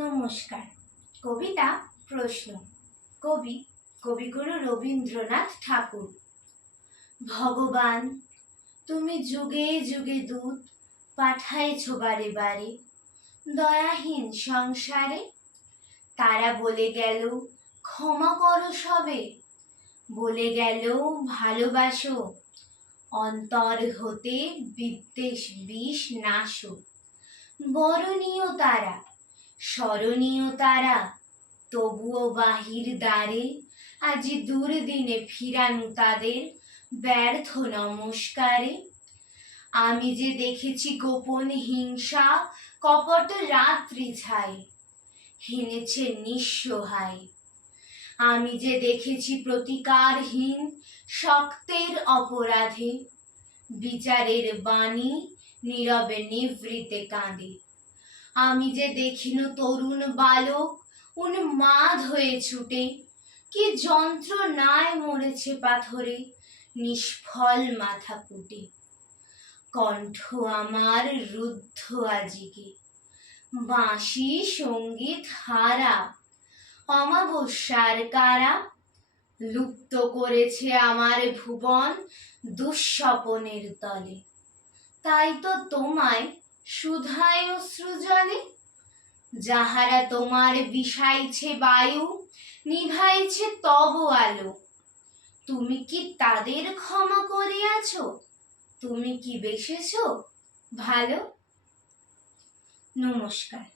নমস্কার। কবিতা প্রশ্ন। কবি কবিগুরু রবীন্দ্রনাথ ঠাকুর। ভগবান, তুমি যুগে যুগে দূত পাঠাইছ বারে বারে দয়াহীন সংসারে। তারা বলে গেল ক্ষমা করো সবে, বলে গেল ভালোবাসো, অন্তর হতে বিদ্বেষ বিষ নাশো। বরণীয় তারা, স্মরণীয় তারা, তবুও বাহির দ্বারে আজি দুর্দিনে ফিরানু তাদের ব্যর্থ নমস্কারে। আমি যে দেখেছি গোপন হিংসা কপট রাত্রি ছাই হেনেছে নিঃসহায়। আমি যে দেখেছি প্রতিকারহীন শক্তের অপরাধে বিচারের বাণী নীরবে নিভৃতে কাঁদে। আমি যে দেখিনু তরুণ বালক উন্মাদ হয়ে ছুটে কি যন্ত্রণায় মরেছে পাথরে নিষ্ফল মাথা কুটে। কণ্ঠ আমার রুদ্ধ আজিকে, বাঁশি সঙ্গীত হারা, অমাবস্যার কারা লুপ্ত করেছে আমার ভুবন দুঃস্বপনের তলে। তাই তো তোমায় সুধায় অশ্রু জলে, যাহারা তোমার বিষাইছে বায়ু নিভাইছে তব আলো। তুমি কি তাদের ক্ষমা করিয়াছ? তুমি কি বেসেছ ভালো? নমস্কার।